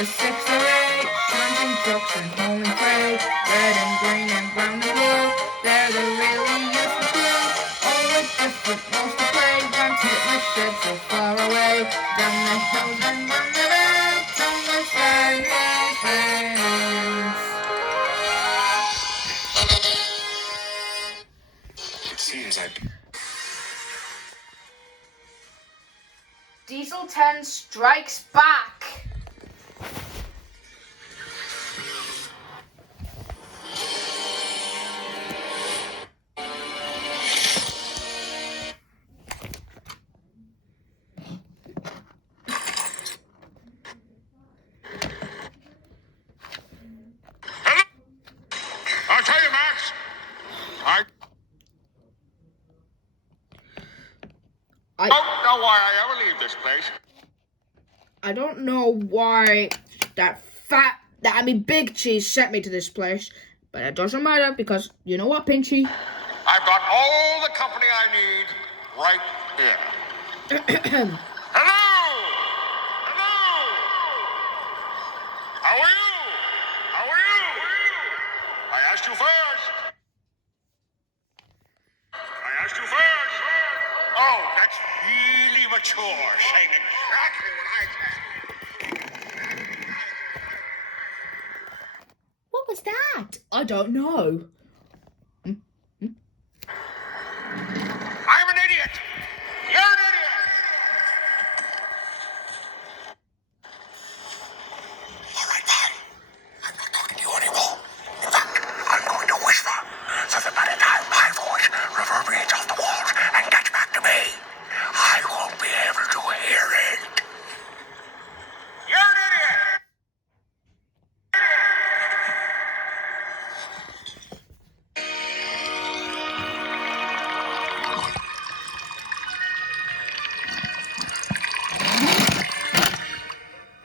a 6 or 8. Shunting trucks and hauling freight. Red and green and brown and blue. They're the really useful crew. All with different roles to play. Run to get my shed so far away. Down the hills and down the road. Down the Spanish Plains. It seems like Diesel.10 strikes back. I'll tell you, Max. I don't know why I ever leave this place. I don't know why Big Cheese sent me to this place, but it doesn't matter because you know what, Pinchy? I've got all the company I need right here. Hello! Hello! How are you? How are you? I asked you first. I asked you first. Oh, that's really mature, saying exactly what I said. What was that? I don't know. I'm an idiot. You're an idiot. All right, fine. I'm not talking to you anymore. In fact, I'm going to whisper so that by the time my voice reverberates off the walls and gets back to me, I won't be able to hear it. You're an idiot.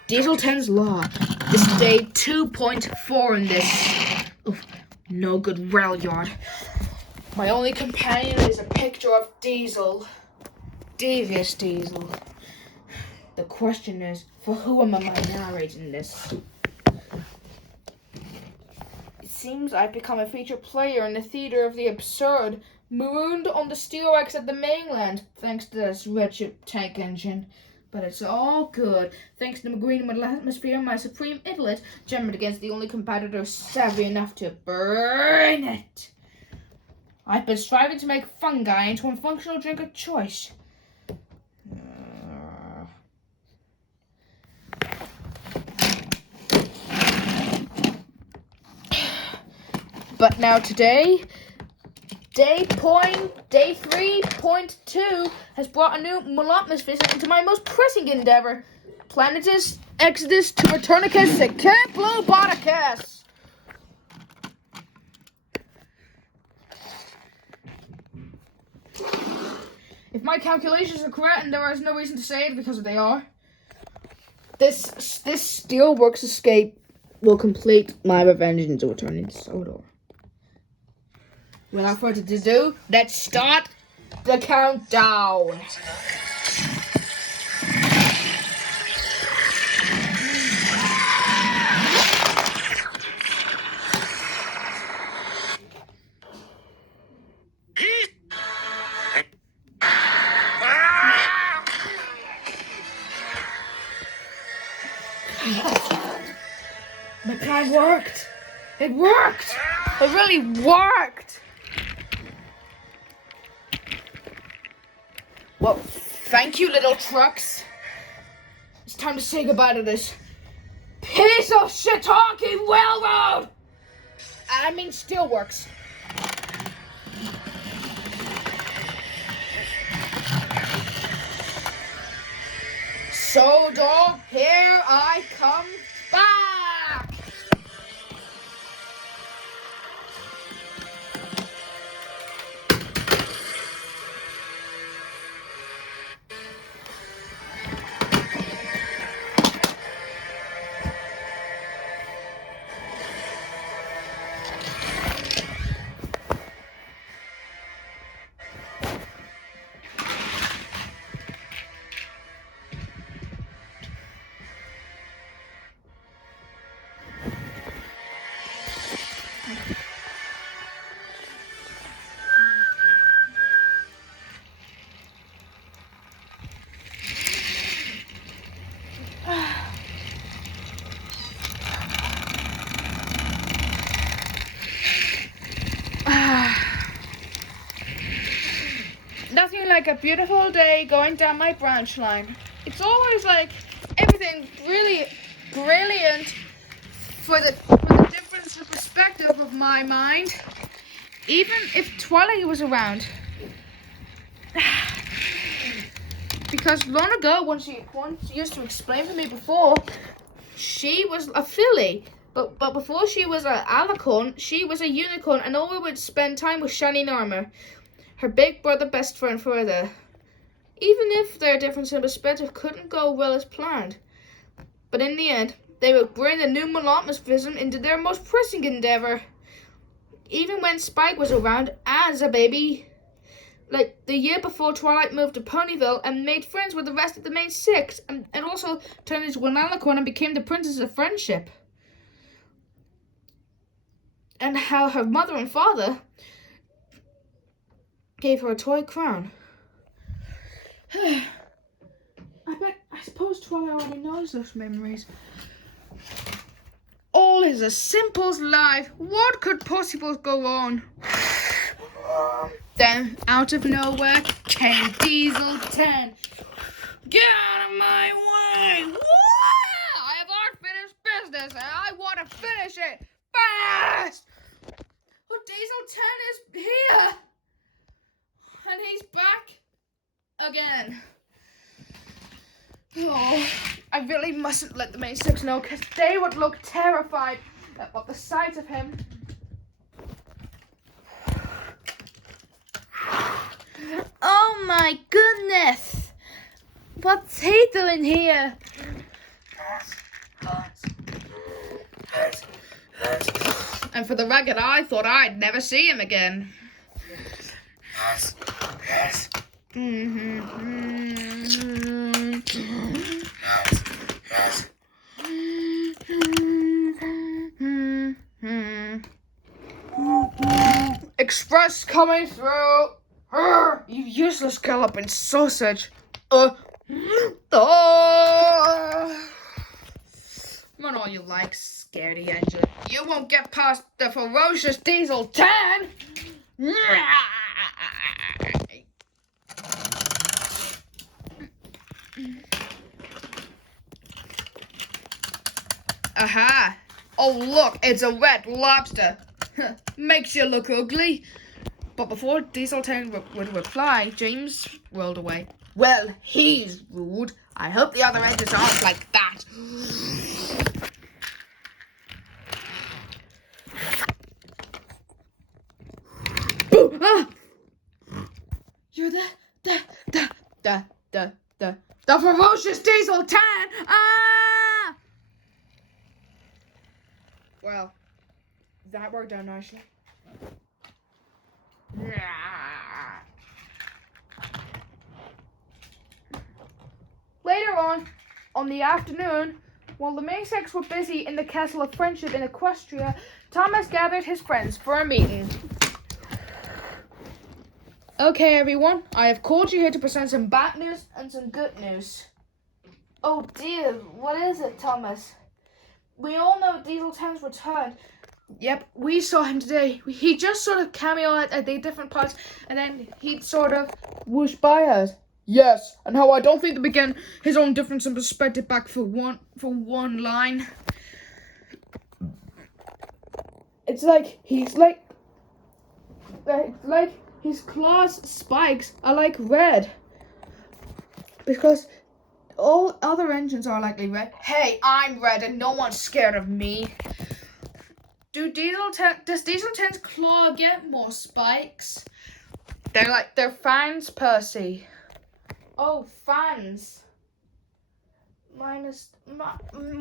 Diesel.10's Law. This is day 2.4 in this no good rail yard. My only companion is a picture of Diesel. Devious Diesel. The question is, for who am I narrating this? It seems I've become a featured player in the theater of the absurd, marooned on the Steelworks at the mainland, thanks to this wretched tank engine. But it's all good, thanks to the green middle atmosphere, my supreme intellect, jammed against the only competitor savvy enough to burn it. I've been striving to make fungi into a functional drink of choice. But now today, day 3.2 has brought a new monotonous visit into my most pressing endeavor, Planetus Exodus to Returnicus Secamplobotticus. If my calculations are correct, and there is no reason to say it because they are, this Steelworks escape will complete my revenge into returning to Sodor. Without further ado, let's start the countdown. My plan worked. It worked. It really worked. Well, thank you, little trucks. It's time to say goodbye to this piece of shit-talking railroad. I mean, Steelworks. Sodor, here I come back. Nothing like a beautiful day going down my branch line. It's always like everything really brilliant for the difference of perspective of my mind. Even if Twilight was around. Because long ago, when she once used to explain to me before, she was a filly. But before she was an alicorn, she was a unicorn and always would spend time with shining armor. Her big brother best friend forever. Even if their difference in perspective couldn't go well as planned. But in the end, they would bring the new monopolism into their most pressing endeavor. Even when Spike was around as a baby. Like the year before Twilight moved to Ponyville and made friends with the rest of the main six. And also turned into an alicorn and became the Princess of Friendship. And how her mother and father gave her a toy crown. I suppose Twilight already knows those memories. All is as simple as life. What could possibly go on? Then, out of nowhere, came Diesel.10. Get out of my way! Whoa! I have unfinished business and I want to finish it fast! Oh, Diesel.10 is here! And he's back again. Oh, I really mustn't let the main six know because they would look terrified at the sight of him. Oh my goodness! What's he doing here? And for the record, I thought I'd never see him again. Express coming through. You useless galloping sausage. Run all you like, scaredy engine. You won't get past the ferocious Diesel.10. Aha! Oh look, it's a red lobster. Makes you look ugly. But before Diesel.10 would reply, James rolled away. Well, he's rude. I hope the other engines aren't like that. Boo! Ah! You're the ferocious Diesel.10! Ah! Well, that worked out nicely. Later on the afternoon, while the main six were busy in the Castle of Friendship in Equestria, Thomas gathered his friends for a meeting. Okay, everyone, I have called you here to present some bad news and some good news. Oh dear, what is it, Thomas? We all know Diesel.10's returned. Yep, we saw him today. He just sort of cameoed at the different parts, and then he'd sort of whooshed by us. Yes, and how I don't think to begin his own difference in perspective back for one line. It's like he's like his claws spikes are like red. Because all other engines are likely red. Hey, I'm red and no one's scared of me. Does Diesel.10's claw get more spikes? They're fans, Percy. Oh, fans.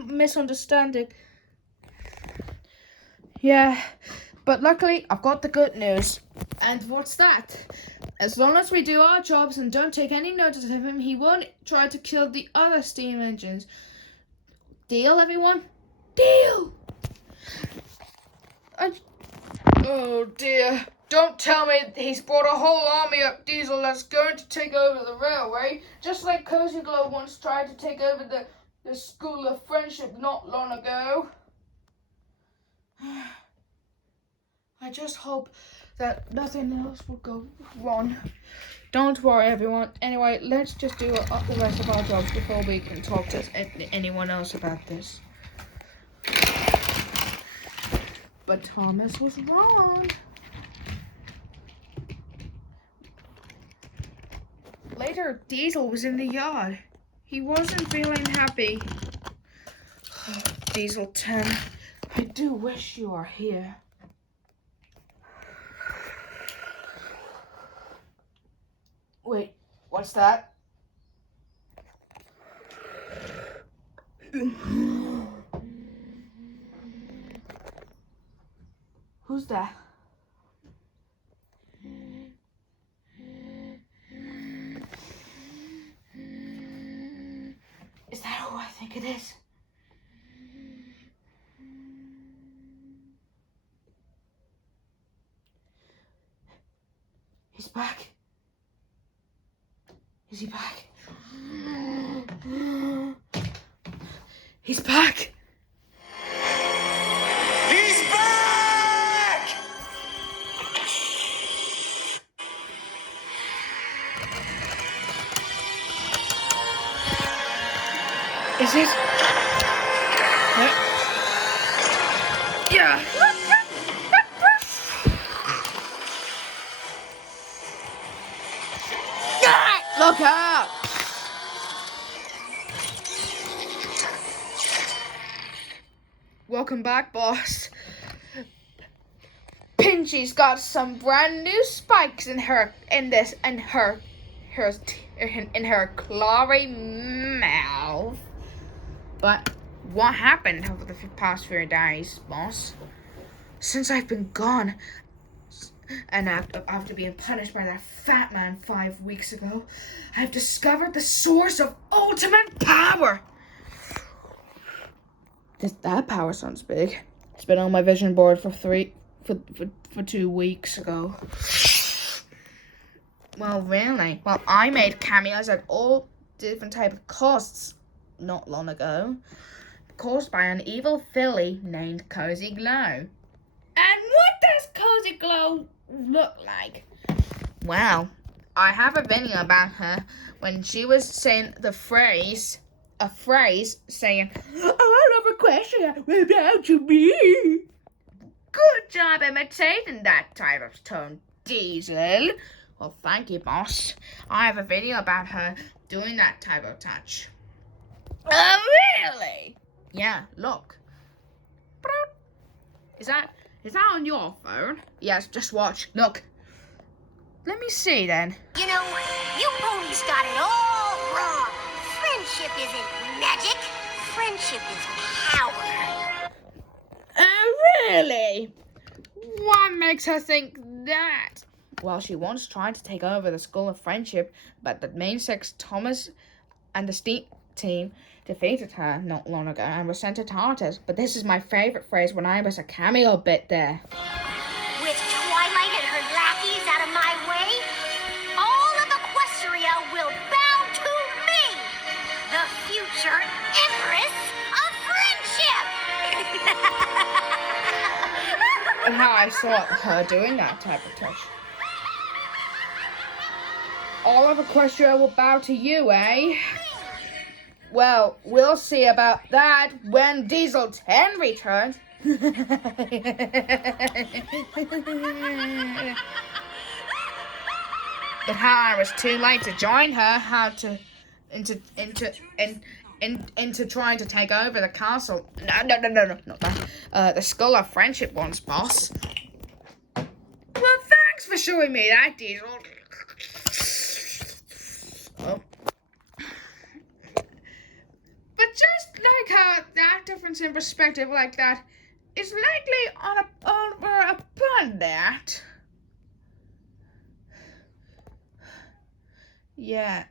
Misunderstanding. Yeah, but luckily I've got the good news. And what's that? As long as we do our jobs and don't take any notice of him, he won't try to kill the other steam engines. Deal, everyone? Deal! Oh dear. Don't tell me he's brought a whole army up Diesel that's going to take over the railway, just like Cozy Glow once tried to take over the School of Friendship not long ago. I just hope that nothing else will go wrong. Don't worry, everyone. Anyway, let's just do the rest of our jobs before we can talk to anyone else about this. But Thomas was wrong. Later, Diesel was in the yard. He wasn't feeling happy. Diesel.10, I do wish you are here. Wait, what's that? Who's that? Is that who I think it is? He's back. Is he back? He's back. He's back! Is it? Yeah. Look out! Welcome back, boss. Pinchy's got some brand new spikes in her clawy mouth. But what happened over the past few days, boss? Since I've been gone, and after being punished by that fat man 5 weeks ago, I've discovered the source of ultimate power. That power sounds big. It's been on my vision board for 2 weeks ago. Well, really? Well, I made cameos at all different type of costs not long ago, caused by an evil filly named Cozy Glow. And what does Cozy Glow look like? Well, I have a video about her when she was saying a phrase saying, "I have a question about me." Good job imitating that type of tone, Diesel. Well, thank you, boss. I have a video about her doing that type of touch. Oh, really? Yeah, look. Is that on your phone? Yes, just watch. Look. Let me see then. You know, you ponies got it all wrong. Friendship isn't magic. Friendship is power. Oh, really? What makes her think that? Well, she once tried to take over the School of Friendship, but the main six, Thomas and the Steam team, defeated her not long ago and was sent to Tartarus. But this is my favorite phrase when I was a cameo bit there. With Twilight and her lackeys out of my way, all of Equestria will bow to me, the future Empress of Friendship! And how I saw her doing that type of touch. All of Equestria will bow to you, eh? Well, we'll see about that when Diesel.10 returns. But how I was too late to join her, into trying to take over the castle. No, not that. The School of Friendship once, boss. Well, thanks for showing me that, Diesel. Oh. But just like how that difference in perspective like that is likely upon that. Yeah.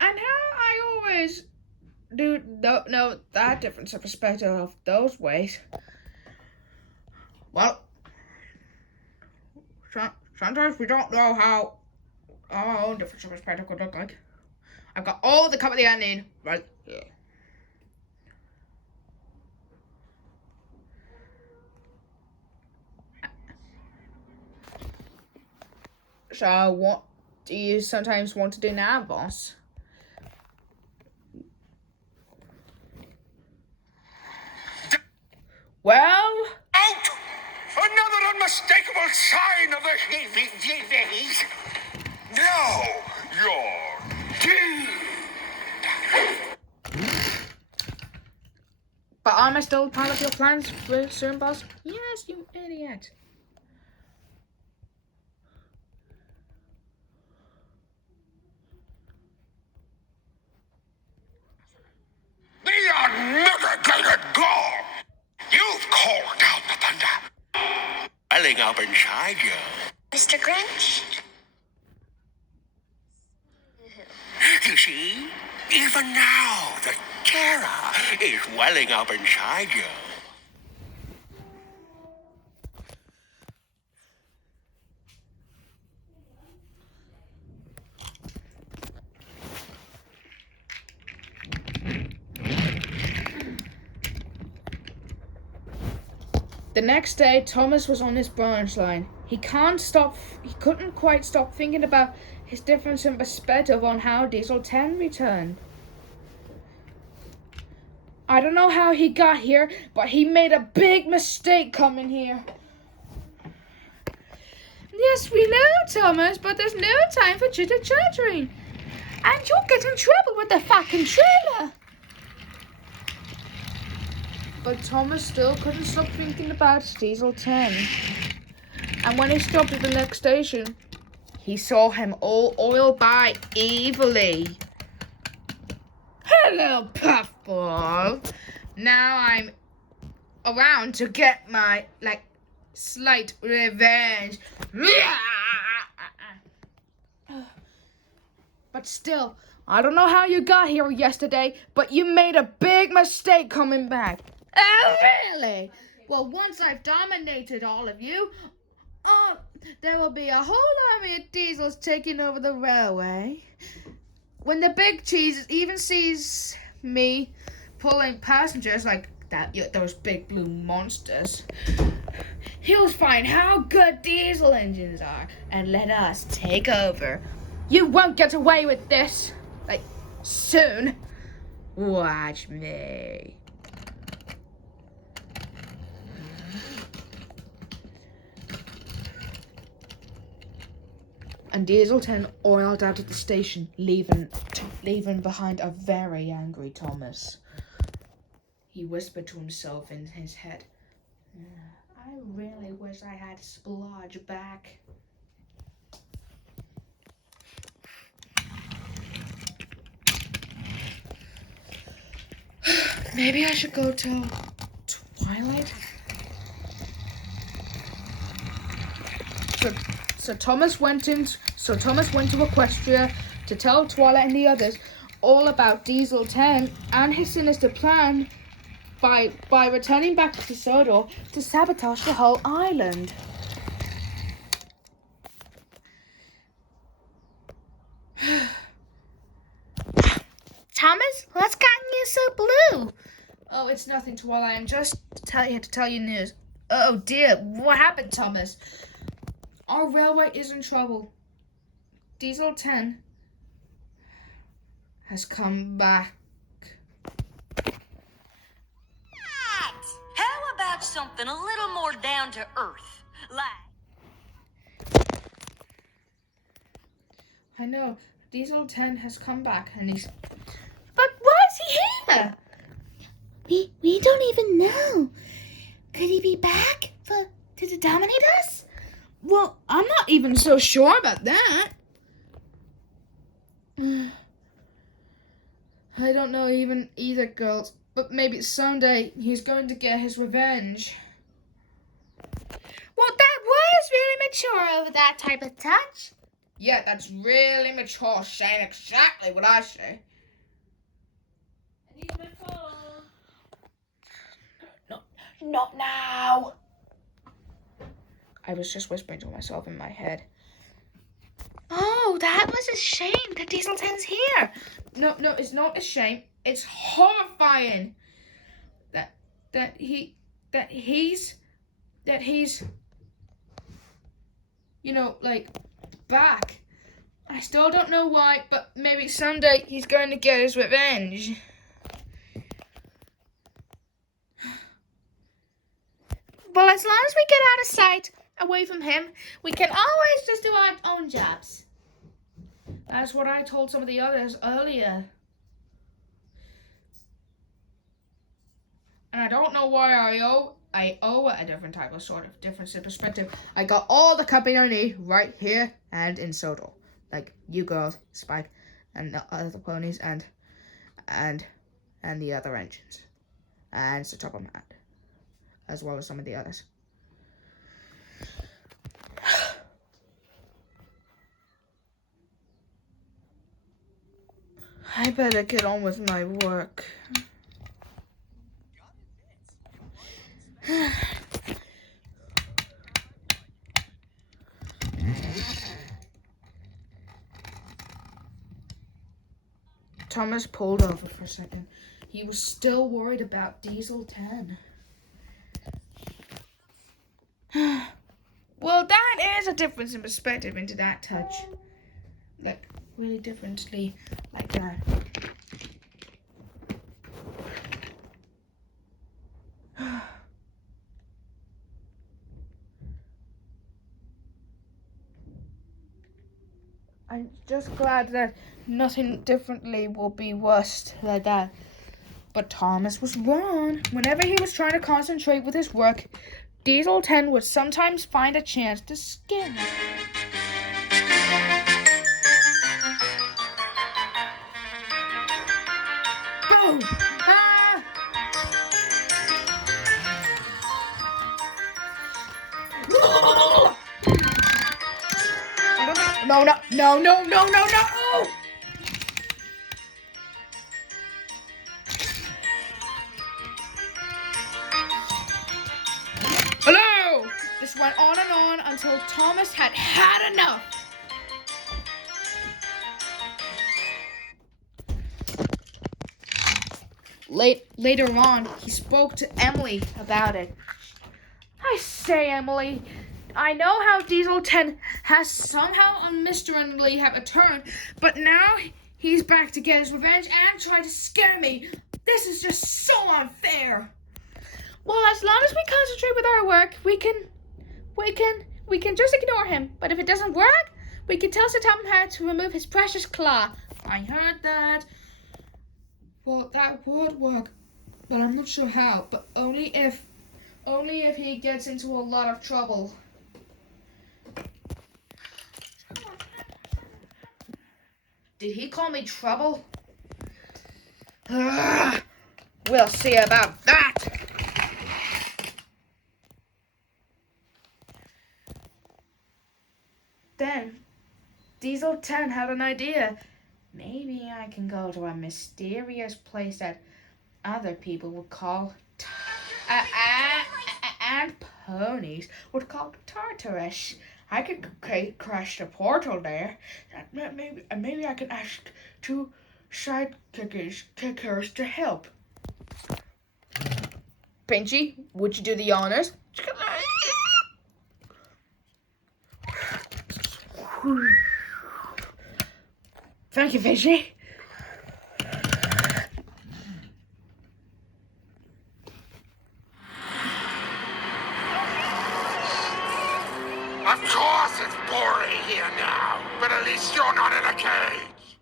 And how I always no, that difference of perspective of those ways. Well, sometimes we don't know how our own difference of perspective could look like. I've got all the company I need right here. So, what do you sometimes want to do now, boss? Well, Out! Another unmistakable sign of the days. Now you're dead. but am I still part of your plans for soon, boss? Yes, you idiot. The unmitigated gall! You've called down the thunder. Welling up inside you. Mr. Grinch? You see? Even now, the terror is welling up inside you. The next day, Thomas was on his branch line. He couldn't quite stop thinking about his difference in perspective on how Diesel.10 returned. I don't know how he got here, but he made a big mistake coming here. Yes, we know, Thomas, but there's no time for chitter-chattering. And you'll get in trouble with the fucking trailer. But Thomas still couldn't stop thinking about Diesel.10. And when he stopped at the next station, he saw him all oiled by evilly. Hello, Puffball. Now I'm around to get my, slight revenge. But still, I don't know how you got here yesterday, but you made a big mistake coming back. Oh, really? Well, once I've dominated all of you, there will be a whole army of diesels taking over the railway. When the big cheese even sees me pulling passengers like that, those big blue monsters, he'll find how good diesel engines are and let us take over. You won't get away with this, soon. Watch me. And Diesel.10 oiled out at the station, leaving behind a very angry Thomas. He whispered to himself in his head, I really wish I had Splodge back. Maybe I should go till Twilight? So Thomas went to Equestria to tell Twilight and the others all about Diesel.10 and his sinister plan by returning back to Sodor to sabotage the whole island. Thomas, what's gotten you so blue? Oh, it's nothing, Twilight. I'm just to tell you news. Oh dear, what happened, Thomas? Our railway is in trouble. Diesel.10 has come back. How about something a little more down to earth? Like, I know, Diesel.10 has come back and he's... But why is he here? We don't even know. Could he be back to dominate us? Well, I'm not even so sure about that. I don't know either, girls. But maybe someday he's going to get his revenge. Well, that was really mature of that type of touch. Yeah, that's really mature, saying exactly what I say. And he Not now. I was just whispering to myself in my head. Oh, that was a shame that Diesel.10's here. No, it's not a shame. It's horrifying that he's like back. I still don't know why, but maybe someday he's going to get his revenge. Well, as long as we get out of sight, away from him, we can always just do our own jobs. That's what I told some of the others earlier. And I don't know why I owe a different type of difference in perspective. I got all the company I need right here and in Sodor. Like you girls, Spike, and the other ponies, and the other engines. And the top of my head. As well as some of the others. I better get on with my work. Thomas pulled over for a second. He was still worried about Diesel.10. Well, that is a difference in perspective into that touch. Like, really differently like that. I'm just glad that nothing differently will be worse like that. But Thomas was wrong. Whenever he was trying to concentrate with his work, Diesel.10 would sometimes find a chance to scare him. Boom! Ah! No! Hello! This went on and on until Thomas had had enough. Later on, he spoke to Emily about it. I say, Emily, I know how Diesel.10 has somehow unmistakably have a turn, but now he's back to get his revenge and try to scare me. This is just so unfair. Well, as long as we concentrate with our work, we can just ignore him. But if it doesn't work, we can tell Sir Tom how to remove his precious claw. I heard that. Well, that would work, but I'm not sure how. But only if he gets into a lot of trouble. Did he call me trouble? We'll see about that. Then, Diesel.10 had an idea. Maybe I can go to a mysterious place that other people would call and ponies would call Tartarus. I could crash the portal there. Maybe I can ask two kickers to help. Pinchy, would you do the honors? Thank you, Fishy. Of course it's boring here now, but at least you're not in a cage.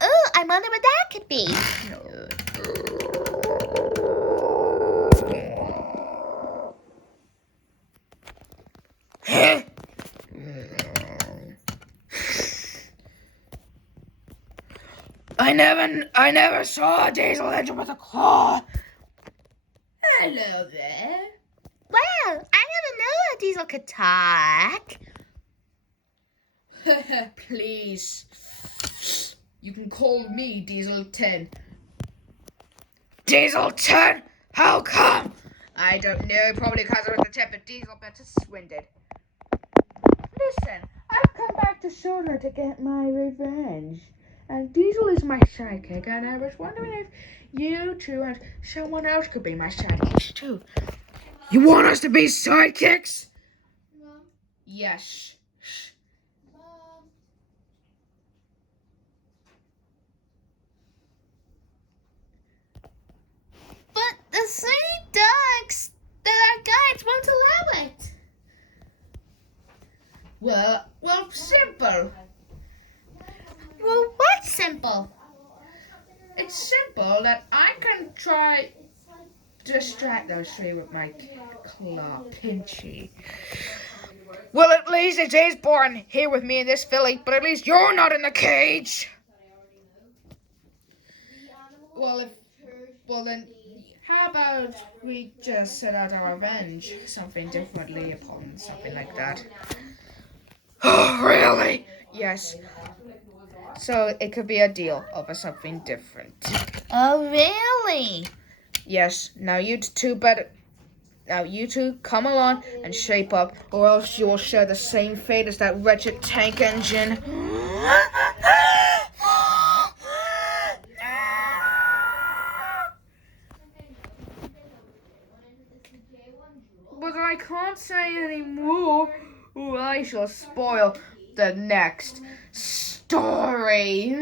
Oh, I wonder what that could be. I never saw a Diesel engine with a claw. Hello there. Well, I never knew a Diesel could talk. Please. You can call me Diesel.10. Diesel.10? How come? I don't know, probably because I was the type of diesel better swindled. Listen, I've come back to Sodor to get my revenge. And Diesel is my sidekick, and I was wondering if you two and someone else could be my sidekicks too. You want us to be sidekicks? No. Yes. But the city dogs, our guides won't allow it. Well, simple. Well, what's simple? It's simple that I can try distract those three with my claw pinchy. Well, at least it is born here with me in this filly, but at least you're not in the cage. Well then, how about we just set out our revenge something differently upon something like that? Oh, really? Yes. So it could be a deal of something different. Oh, really? Yes. Now you two come along and shape up, or else you will share the same fate as that wretched tank engine. But I can't say any more, or I shall spoil the next story.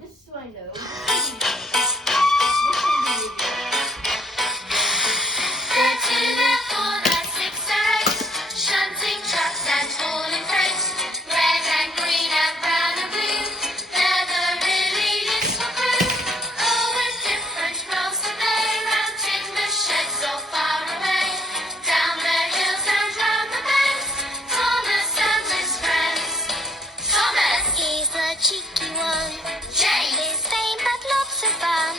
Just so I know. Shunting trucks and hauling freight, red and green and brown and blue. Leather really is for proof. Oh, with different roles to play, round timber sheds or far away. Down the hills and round the bends, Thomas and his friends. Thomas, he's the cheeky one. James, his fame but lots of fun.